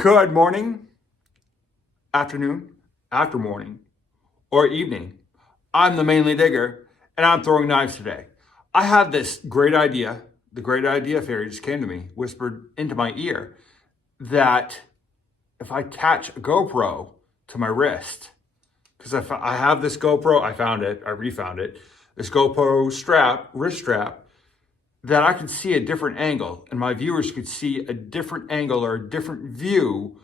Good morning, afternoon, after morning, or evening. I'm the Mainly Digger, and I'm throwing knives today. I had this great idea. The great idea fairy just came to me, whispered into my ear, that if I attach a GoPro to my wrist, because I have this GoPro, I refound it, this GoPro strap, wrist strap, that I could see a different angle and my viewers could see a different angle or a different view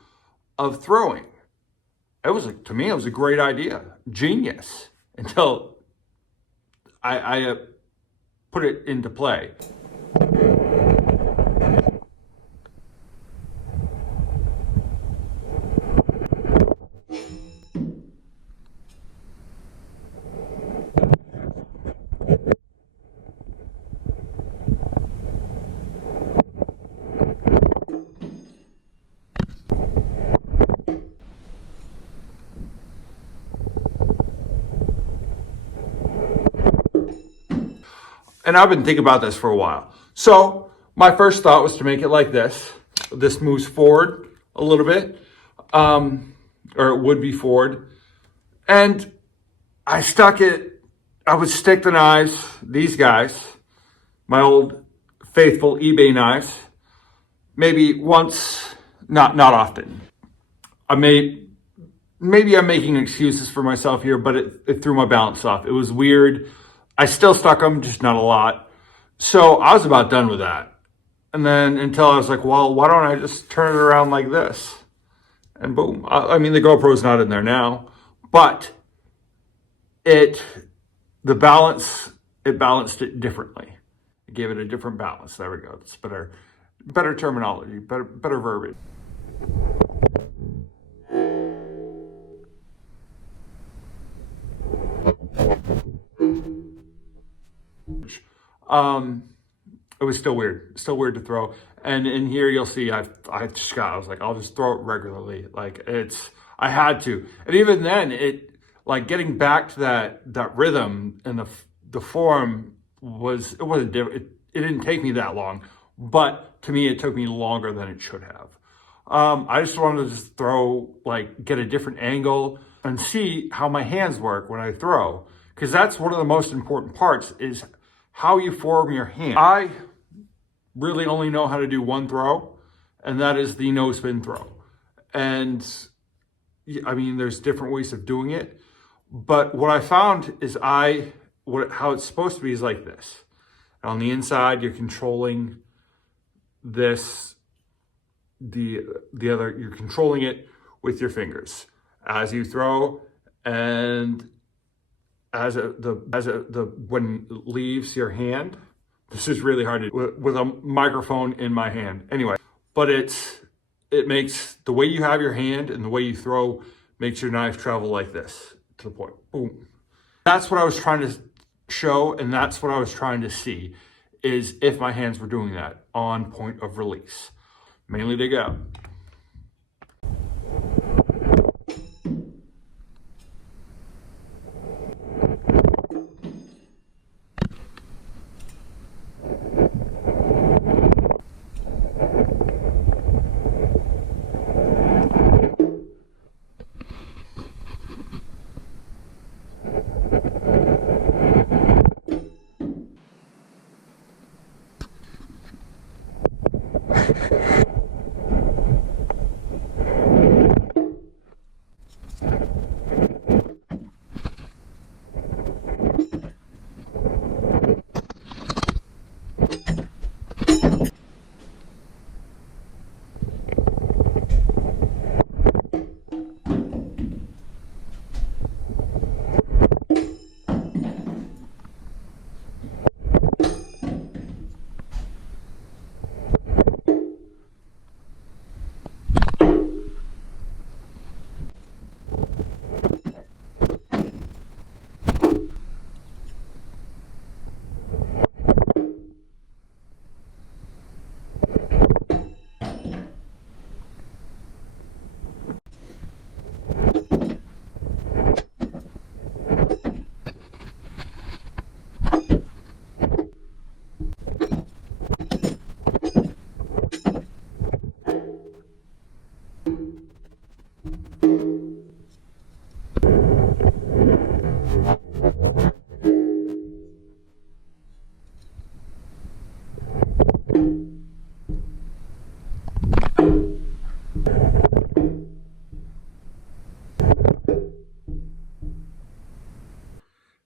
of throwing. To me, it was a great idea, genius, until I put it into play. And I've been thinking about this for a while. So my first thought was to make it like this. This moves forward a little bit, or it would be forward. And I would stick the knives, these guys, my old faithful eBay knives, maybe once, not often. Maybe I'm making excuses for myself here, but it threw my balance off. It was weird. I still stuck them, just not a lot. So I was about done with that. And then until I was like, well, why don't I just turn it around like this? And boom. I mean, the GoPro's not in there now, but it balanced it differently. It gave it a different balance. There we go. It's better terminology, better verbiage. It was still weird to throw. And in here, you'll see, I was like, I'll just throw it regularly. Like I had to. And even then getting back to that rhythm and the form it wasn't different. It didn't take me that long, but to me, it took me longer than it should have. I just wanted to just throw, get a different angle and see how my hands work when I throw. Because that's one of the most important parts, is how you form your hand. I really only know how to do one throw, and that is the no spin throw. And I mean, there's different ways of doing it, but what I found is how it's supposed to be is like this. On the inside, you're controlling this, you're controlling it with your fingers as you throw, and when it leaves your hand. This is really hard to do with a microphone in my hand. Anyway, but it makes the way you have your hand and the way you throw makes your knife travel like this to the point. Boom. That's what I was trying to show, and that's what I was trying to see, is if my hands were doing that on point of release. Mainly Dig out.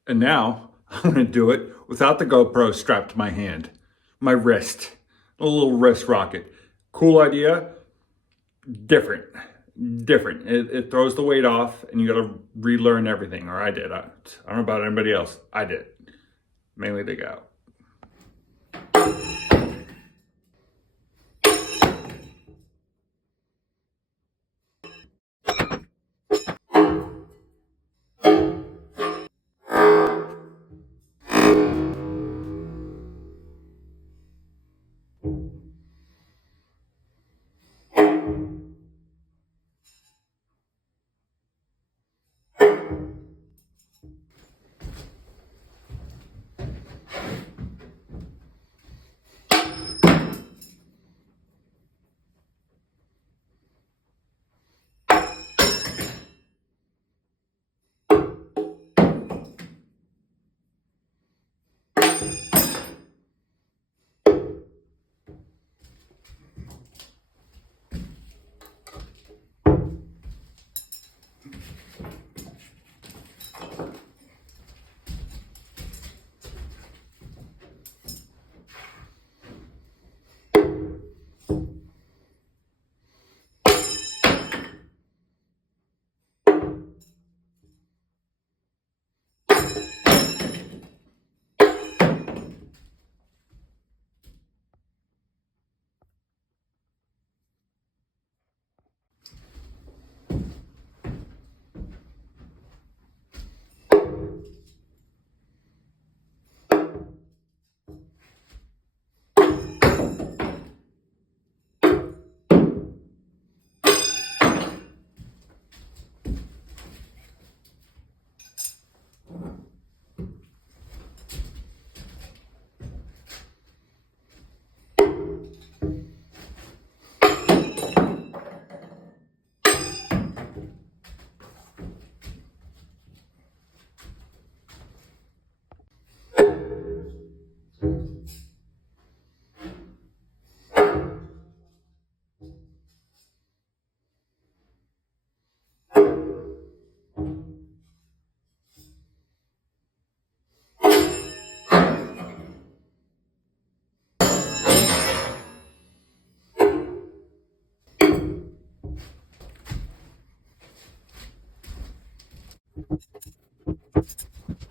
And now I'm going to do it without the GoPro strapped to my hand, my wrist, a little wrist rocket. Cool idea, different. It throws the weight off and you got to relearn everything, or I did. I don't know about anybody else. I did. Mainly the go.